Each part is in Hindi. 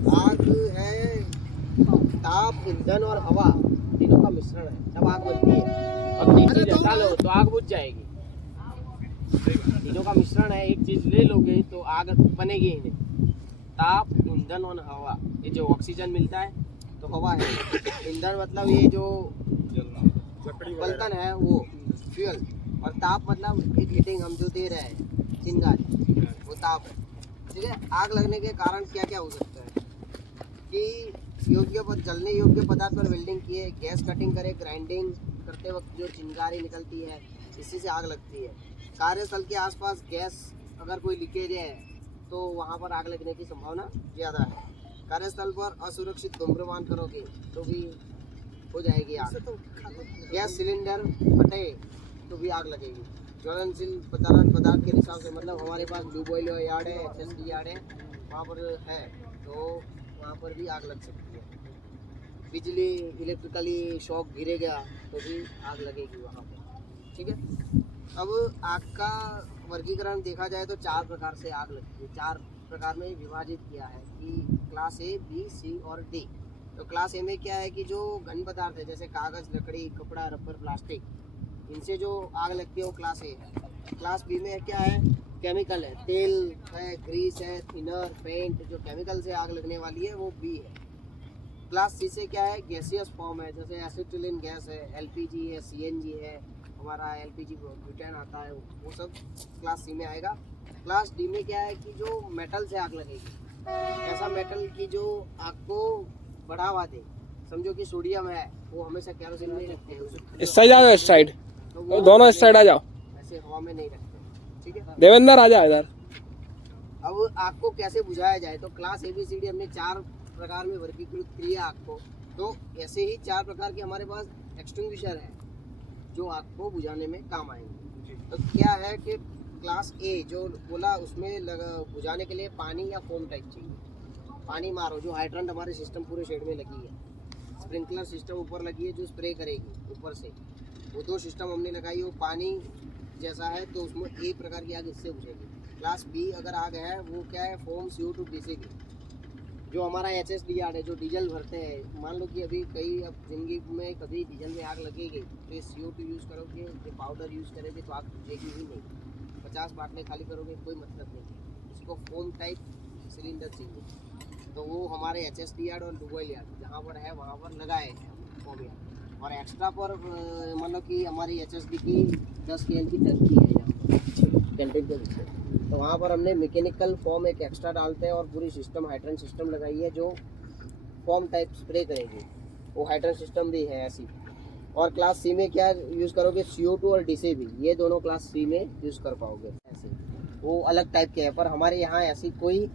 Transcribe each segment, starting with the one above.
आग है ताप, ईंधन और हवा तीनों का मिश्रण है, तब आग बनती है। अब तीन चीज हटा लो तो आग बुझ जाएगी। तीनों का मिश्रण है, एक चीज ले लोगे तो आग बनेगी ही नहीं। ताप, ईंधन और हवा, ये जो ऑक्सीजन मिलता है तो हवा है। ईंधन मतलब ये जो बलतन है वो फ्यूल, और ताप मतलब एक हीटिंग हम जो दे रहे हैं चिंगारी, वो ताप है। ठीक है। आग लगने के कारण क्या क्या हो सकता है कि जलने योग्य पदार्थ पर वेल्डिंग किए, गैस कटिंग करे, ग्राइंडिंग करते वक्त जो चिंगारी निकलती है इसी से आग लगती है। कार्यस्थल के आसपास गैस अगर कोई लीकेज है तो वहाँ पर आग लगने की संभावना ज़्यादा है। कार्यस्थल पर असुरक्षित धूम्रपान करोगे तो भी हो जाएगी आग। गैस सिलेंडर फटे तो भी आग लगेगी। ज्वलनशील पदार्थ के हिसाब से, मतलब हमारे पास ब्लू बॉयल यार्ड है, HSD यार्ड है, वहाँ पर है तो वहाँ पर भी आग लग सकती है। बिजली इलेक्ट्रिकली शॉक गिरेगा तो भी आग लगेगी वहाँ पर। ठीक है। अब आग का वर्गीकरण देखा जाए तो 4 प्रकार से आग लगती है। 4 प्रकार में विभाजित किया है कि क्लास A, B, C और D। तो क्लास ए में क्या है कि जो घन पदार्थ है जैसे कागज, लकड़ी, कपड़ा, रबर, प्लास्टिक, इनसे जो आग लगती है वो क्लास ए है। क्लास बी में क्या है, केमिकल है, तेल है, ग्रीस है, थिनर, पेंट, जो केमिकल से आग लगने वाली है वो बी है। क्लास सी से क्या है, गैसियस फॉर्म है, जैसे एसिटिलीन गैस है, LPG है, CNG है, हमारा LPG ब्यूटेन आता है, वो सब क्लास सी में आएगा। क्लास डी में क्या है कि जो मेटल से आग लगेगी, ऐसा मेटल की जो आग को बढ़ावा दे, समझो कि सोडियम है, वो हमेशा केरोसिन में नहीं रखते हैं, इस साइड आ जाओ, इस साइड, तो दोनों इस साइड आ जाओ। ऐसे हवा में नहीं रखते। ठीक है। देवेंद्र आ जा इधर। अब आग को कैसे बुझाया जाए, तो क्लास ABCD हमने 4 प्रकार में वर्गीकृत किया आग को। तो ऐसे ही 4 प्रकार के हमारे पास एक्सटिंग्विशर है जो आग को बुझाने में काम आएंगे। तो क्या है कि क्लास A जो बोला उसमें बुझाने के लिए पानी या फोम टाइप चाहिए। पानी मारो, जो हाइड्रेंट हमारे सिस्टम पूरे शेड में लगी है, स्प्रिंकलर सिस्टम ऊपर लगी है जो स्प्रे करेगी ऊपर से, वो 2 सिस्टम हमने लगाई। वो पानी जैसा है तो उसमें एक प्रकार की आग इससे बुझेगी। क्लास B अगर आग है वो क्या है, फोम CO2 DCB, जो हमारा HSD यार्ड है, जो डीजल भरते हैं। मान लो कि अभी कई अब जिंदगी में कभी डीजल में आग लगेगी तो ये CO2 यूज़ करोगे, ये पाउडर यूज़ करोगे तो आग बुझेगी ही नहीं। 50 बाटले खाली करोगे कोई मतलब नहीं। इसको फोम टाइप सिलेंडर चाहिए, तो वो हमारे HSD यार्ड और डुबोइल यार्ड जहाँ पर है वहाँ पर लगाए हैं फोम यार्ड। और एक्स्ट्रा पर मतलब कि हमारी HSD की 10 kL की टंकी है यहाँ पर कैंटीन के नीचे, तो वहाँ पर हमने मैकेनिकल फॉर्म एक एक्स्ट्रा डालते हैं और पूरी सिस्टम हाइड्रेंट सिस्टम लगाई है जो फॉर्म टाइप स्प्रे करेगी। वो हाइड्रेंट सिस्टम भी है ऐसी। और क्लास C में क्या यूज़ करोगे, CO2 और DCB, ये दोनों क्लास C में यूज़ कर पाओगे। ऐसे वो अलग टाइप के हैं, पर हमारे यहाँ ऐसी कोई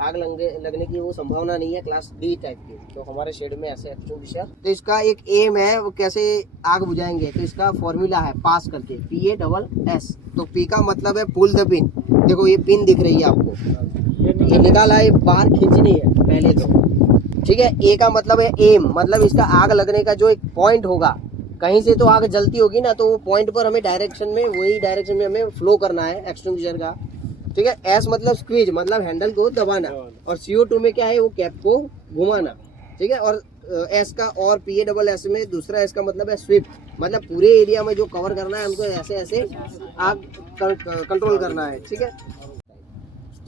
आग लगने की वो संभावना नहीं है क्लास D टाइप की, तो हमारे शेड में ऐसे एक्सटिंग्विशर। तो इसका एक एम है, वो कैसे आग बुझाएंगे, तो इसका फॉर्मूला है पास करके PASS। तो P का मतलब है पुल द पिन। देखो ये पिन दिख रही है आपको, ये निकाला है, बाहर खींचनी है पहले तो। ठीक है। A का मतलब है एम, मतलब इसका आग लगने का जो एक पॉइंट होगा, कहीं से तो आग जलती होगी ना, तो वो पॉइंट पर हमें डायरेक्शन में, वही डायरेक्शन में हमें फ्लो करना है एक्सटिंग्विशर का। ठीक है। S मतलब स्क्वीज, मतलब हैंडल को दबाना, और CO2 में क्या है, वो कैप को घुमाना। ठीक है। और S का और PASS में दूसरा S का मतलब है स्वीप, मतलब पूरे एरिया में जो कवर करना है हमको, ऐसे ऐसे आग कंट्रोल करना है। ठीक है।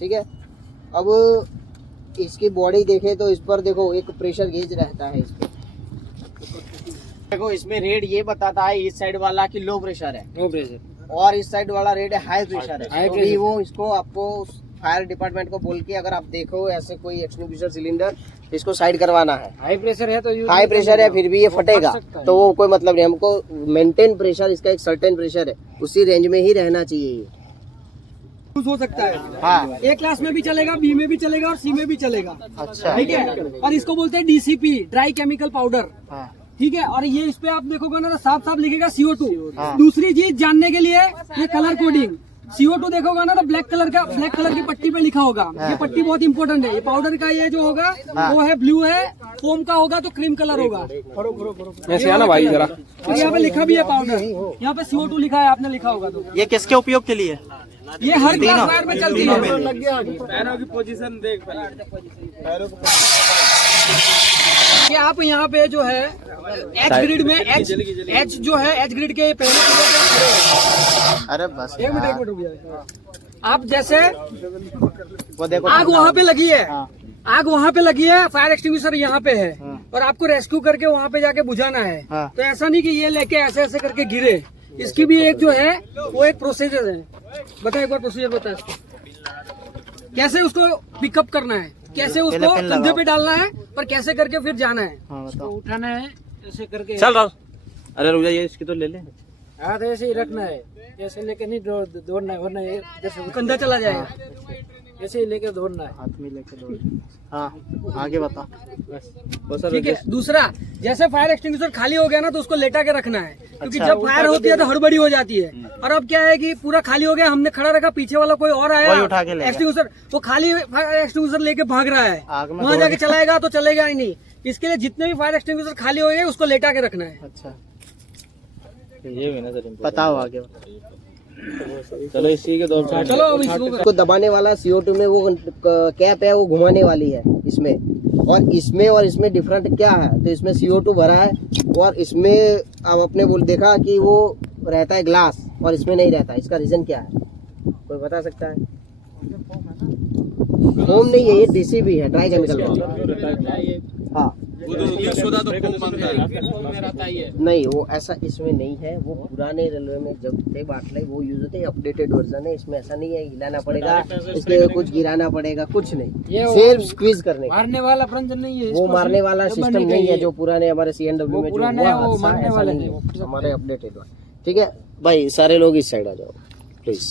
ठीक है। अब इसकी बॉडी देखें तो इस पर देखो एक प्रेशर गेज रहता है इस पर। देखो इसमें रेड ये बताता है इस साइड वाला कि लो प्रेशर है, नो प्रेशर, और इस साइड वाला रेड है हाई प्रेशर है। हाई तो प्रेशर। वो इसको आपको फायर डिपार्टमेंट को बोल के, अगर आप देखो ऐसे कोई एक्सटिंग्विशर सिलेंडर, इसको साइड करवाना है। हाई प्रेशर है तो हाई प्रेशर है फिर भी ये फटेगा, तो वो कोई मतलब नहीं। हमको मेंटेन प्रेशर, इसका एक सर्टेन प्रेशर है, उसी रेंज में ही रहना चाहिए ये। हो सकता है। हाँ। A क्लास में भी चलेगा, B में भी चलेगा और C में भी चलेगा। अच्छा। ठीक है। और इसको बोलते हैं DCP, ड्राई केमिकल पाउडर। हाँ। ठीक है। और ये इस पे आप देखोगे ना तो साफ साफ लिखेगा CO2। हाँ। दूसरी चीज जानने के लिए ये कलर कोडिंग, CO2 देखोगा ना तो ब्लैक कलर की पट्टी पे लिखा होगा। ये पट्टी बहुत इंपॉर्टेंट है। ये पाउडर का ये जो होगा वो है ब्लू है, फोम का होगा तो क्रीम कलर होगा। ऐसे आना भाई जरा। और यहाँ पे लिखा भी है पाउडर, यहाँ पे CO2 लिखा है, आपने लिखा होगा तो। ये किसके उपयोग के लिए? ये हर क्लास वायर में चलती है। पैरों की पोजीशन देख पैरों की कि आप यहाँ पे जो है एच ग्रिड में एच जो है एच ग्रिड के पहले किलो पे खड़े हैं। अरे बस एक मिनट रुक जाए। आप जैसे वो देखो आग वहाँ पे लगी है, हाँ। आग वहाँ पे लगी है, फायर एक्सटिंग्विशर यहाँ पे है हाँ। और आपको रेस्क्यू करके वहाँ पे जाके बुझाना है। हाँ। तो ऐसा नहीं कि ये लेके ऐसे ऐसे करके गिरे, इसकी भी एक जो है वो एक प्रोसीजर है। बता एक बार प्रोसीजर बता इसको, कैसे उसको पिकअप करना है, कैसे पहले उसको पेन कंधे लगाओ। पे डालना है और कैसे करके फिर जाना है, हाँ बताओ। उठाना है ऐसे करके। चल रहा अरे रुक जाइए, इसकी तो ले ले। हाथ ऐसे ही रखना है, ऐसे लेके नहीं दौड़ना है, वरना कंधा चला जाएगा। ऐसे ही लेके दौड़ना है, हाथ में लेके दौड़। हाँ आगे बता। बस ठीक है। दूसरा, जैसे फायर एक्सटिंग्विशर खाली हो गया ना तो उसको लेटा के रखना है, क्योंकि अच्छा, जब फायर होती है तो हड़बड़ी हो जाती है। और अब क्या है कि पूरा खाली हो गया, हमने खड़ा रखा, पीछे वाला कोई और आया वही उठा के ले गया। एक्सटिंग्विशर, वो खाली फायर एक्सटिंग्विशर लेके भाग रहा है, आग में वहाँ दौड़ जाके चलाएगा तो चलेगा ही नहीं। इसके लिए जितने भी फायर एक्सटिंग्विशर खाली हो गए उसको लेटा के रखना है। अच्छा ये भी ना सर, बताओ आगे। चलो इसी के दो चलो अब इसको दबाने वाला CO2 में वो कैप है, वो घुमाने वाली है इसमें, और इसमें डिफरेंट क्या है। तो इसमें CO2 भरा है और इसमें आप अपने बोल देखा कि वो रहता है ग्लास और इसमें नहीं रहता। इसका रीजन क्या है, कोई बता सकता है? फोम नहीं है, ये DC भी है, ड्राई केमिकल। हाँ नहीं, वो ऐसा इसमें नहीं है। वो पुराने रेलवे में जब थे बाटले वो यूज होते, अपडेटेड वर्जन है। इसमें ऐसा नहीं है हिलाना पड़ेगा, इसके कुछ गिराना पड़ेगा, कुछ नहीं, सिर्फ स्क्वीज करने का। मारने वाला प्रंजन नहीं है, वो मारने वाला सिस्टम नहीं है जो पुराने हमारे CNW में जो पुराने हुआ हैं, वो हादसा, मारने ऐसा वाले नहीं हैं, है। हमारे अपडेटेड वाला। ठीक है भाई, सारे लोग इस साइड आ जाओ प्लीज।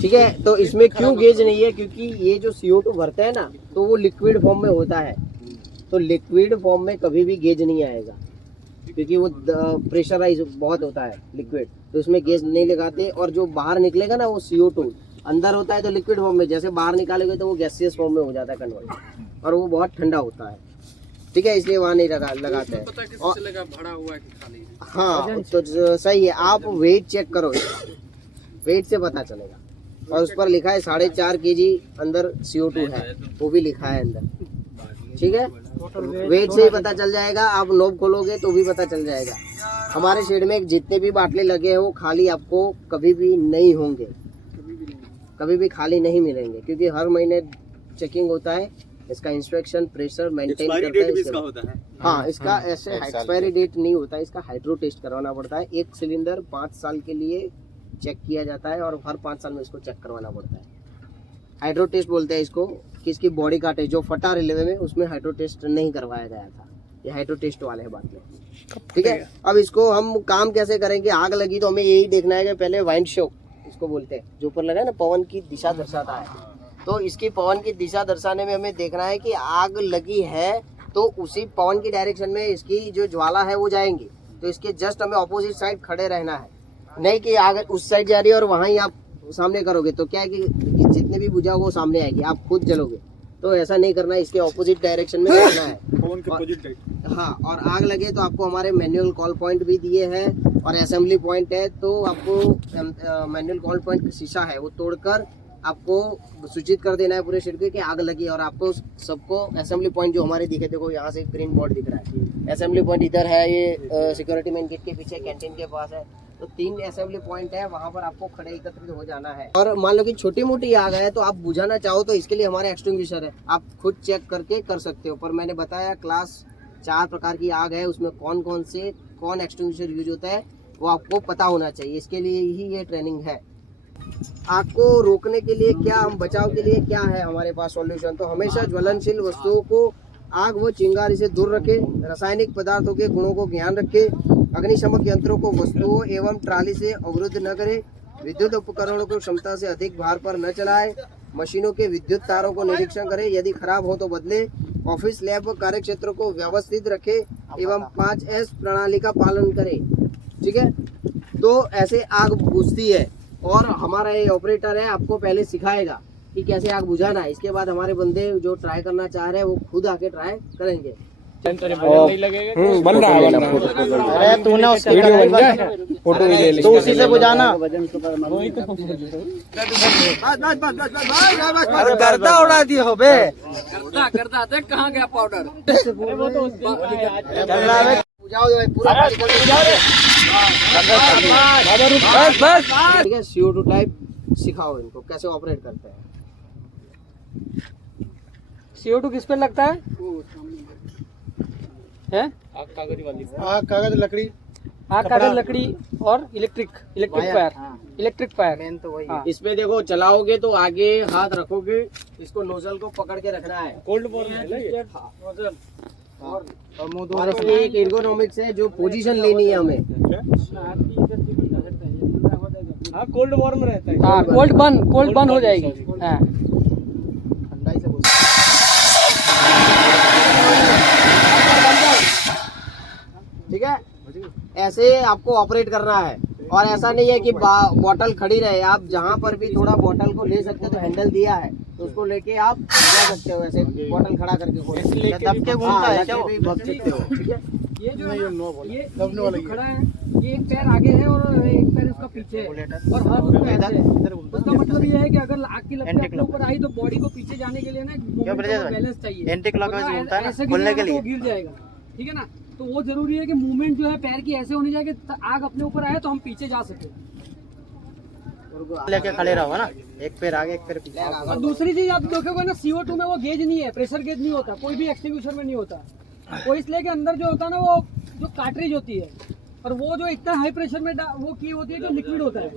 ठीक है, तो इसमें क्यों गेज नहीं है, क्योंकि ये जो CO2 भरते हैं ना तो वो लिक्विड फॉर्म में होता है। तो लिक्विड फॉर्म में कभी भी गेज नहीं आएगा, क्योंकि वो प्रेशराइज बहुत होता है लिक्विड, तो इसमें गेज नहीं लगाते। और जो बाहर निकलेगा ना वो CO2 अंदर होता है तो लिक्विड फॉर्म में, जैसे बाहर निकालोगे तो वो गैसियस फॉर्म में हो जाता है कन्वर्ट, और वो बहुत ठंडा होता है। ठीक है, इसलिए वहाँ नहीं लगाते हैं। हाँ तो सही है, आप वेट चेक करो, वेट से पता चलेगा। और उस पर लिखा है 4.5 kg अंदर CO2 है, वो भी लिखा है अंदर। ठीक है, वेट से ही पता चल जाएगा। आप नोब खोलोगे तो भी पता चल जाएगा। हमारे शेड में जितने भी बाटले लगे हैं वो खाली आपको कभी भी नहीं होंगे, कभी भी खाली नहीं मिलेंगे, क्योंकि हर महीने चेकिंग होता है। इसका इंस्पेक्शन प्रेशर मेंटेन करता है। हाँ, इसका ऐसे एक्सपायरी डेट नहीं होता है, इसका हाइड्रो टेस्ट करवाना पड़ता है। एक सिलेंडर 5 साल के लिए चेक किया जाता है और हर 5 साल में इसको चेक करवाना पड़ता है। हाइड्रो टेस्ट बोलते हैं इसको, कि इसकी बॉडी का टेस्ट जो फटा रेलवे में उसमें हाइड्रो टेस्ट नहीं करवाया गया था, ये हाइड्रो टेस्ट वाले हैं बात में। ठीक है, अब इसको हम काम कैसे करेंगे। आग लगी तो हमें यही देखना है कि पहले वाइंड शॉक इसको बोलते हैं, जो ऊपर लगा है ना पवन की दिशा दर्शाता है। तो इसकी पवन की दिशा दर्शाने में हमें देखना है कि आग लगी है तो उसी पवन की डायरेक्शन में इसकी जो ज्वाला है वो जाएंगी। तो इसके जस्ट हमें ऑपोजिट साइड खड़े रहना है, नहीं कि आग उस साइड जा रही है और वहाँ ही आप सामने करोगे तो क्या है कि जितने भी बुझा वो सामने आएगी, आप खुद जलोगे। तो ऐसा नहीं करना है, इसके ऑपोजिट डायरेक्शन में करना है। हाँ, और आग लगे तो आपको हमारे मैनुअल कॉल पॉइंट भी दिए हैं और असेंबली पॉइंट है। तो आपको मैनुअल कॉल पॉइंट का शीशा है वो तोड़कर आपको सूचित कर देना है पूरे शेड के कि आग लगी। और आपको सबको असेंबली पॉइंट जो हमारे दिखे, देखो यहाँ से ग्रीन बोर्ड दिख रहा है, असेंबली पॉइंट इधर है, ये सिक्योरिटी मेन गेट के पीछे कैंटीन के पास है। तो 3 असेंबली पॉइंट है, वहाँ पर आपको खड़े एकत्रित हो जाना है। और मान लो कि छोटी मोटी आग है तो आप बुझाना चाहो तो इसके लिए हमारे एक्सटिंग्विशर है, आप खुद चेक करके कर सकते हो। पर मैंने बताया क्लास 4 प्रकार की आग है, उसमें कौन एक्सटिंग्विशर यूज होता है वो आपको पता होना चाहिए। इसके लिए ही ये ट्रेनिंग है। आग को रोकने के लिए क्या, हम बचाव के लिए क्या है हमारे पास सॉल्यूशन। तो हमेशा ज्वलनशील वस्तुओं को आग व चिंगारी से दूर रखें, रासायनिक पदार्थों के गुणों को ज्ञान रखें, अग्निशमक यंत्रों को वस्तुओं एवं ट्राली से अवरुद्ध न करें, विद्युत उपकरणों को क्षमता से अधिक भार पर न चलाएं, मशीनों के विद्युत तारों को निरीक्षण करें, यदि खराब हो तो बदले, ऑफिस लैब व कार्य क्षेत्र को व्यवस्थित रखें एवं 5S प्रणाली का पालन करें। ठीक है, तो ऐसे आग बुझती है और हमारा ये ऑपरेटर है आपको पहले सिखाएगा कि कैसे आग बुझाना है। इसके बाद हमारे बंदे जो ट्राई करना चाह रहे हैं वो खुद आके ट्राई करेंगे। बन रहा है अरे तूने उसकी कराई बस, फोटो भी ले ले तो उसी से बुझाना। गर्दा उड़ा दिए हो बे। करता देख कहाँ गया पाउडर। बुझाओ भाई पूरा ठीक है। CO2 टाइप सिखाओ इनको कैसे ऑपरेट करते हैं। CO2 किस पे लगता है? हैं? कागज लकड़ी आग, कागज, लकड़ी और इलेक्ट्रिक फायर। मेन तो वही हाँ। इसमें देखो चलाओगे तो आगे हाथ रखोगे, इसको नोजल को पकड़ के रखना है। कोल्ड वॉर्म है ना ये। और इसकी एक एर्गोनॉमिक्स है जो पोजीशन लेनी है हमें। हाँ कोल्ड वॉर्म रहता है। हाँ, कोल्ड बर्न हो जाएगी। हाँ। ठंडाई से बोल। ठीक है, ऐसे आपको ऑपरेट करना है। और ऐसा नहीं है कि बॉटल खड़ी रहे, आप जहाँ पर भी थोड़ा बॉटल को ले सकते हो, तो हैंडल दिया है तो उसको लेके आप जा सकते हो। ऐसे बॉटल खड़ा करके दब के घूमता है क्या वो? भग सकते हो। ठीक है, ये जो खड़ा है, ये एक पैर आगे है और एक पैर उसका पीछे है और हाथ उसका ऐसे है। उसका मतलब ये है कि अगर आग की लपटें आपके ऊपर आई तो बॉडी को पीछे जाने के लिए ना बैलेंस चाहिए। एंटी क्लॉकवाइज घूमता है ना, ऐसे खोलने के गिरेगा लिए। तो गिर जाएगा। ठीक है ना, तो वो जरूरी है कि मूवमेंट जो है पैर की ऐसे होनी चाहिए कि आग अपने ऊपर आए तो हम पीछे जा सके। लेके खड़े रहो ना, एक पैर आगे एक पैर पीछे। और दूसरी चीज आप देखोगे ना, CO2 में वो गेज नहीं है, प्रेशर गेज नहीं होता, कोई भी एक्सटिंग्विशर में नहीं होता। वो इसलिए कि अंदर जो होता है ना, वो जो कार्ट्रिज होती है, और वो जो इतना हाई प्रेशर में वो की होती है जो लिक्विड होता है।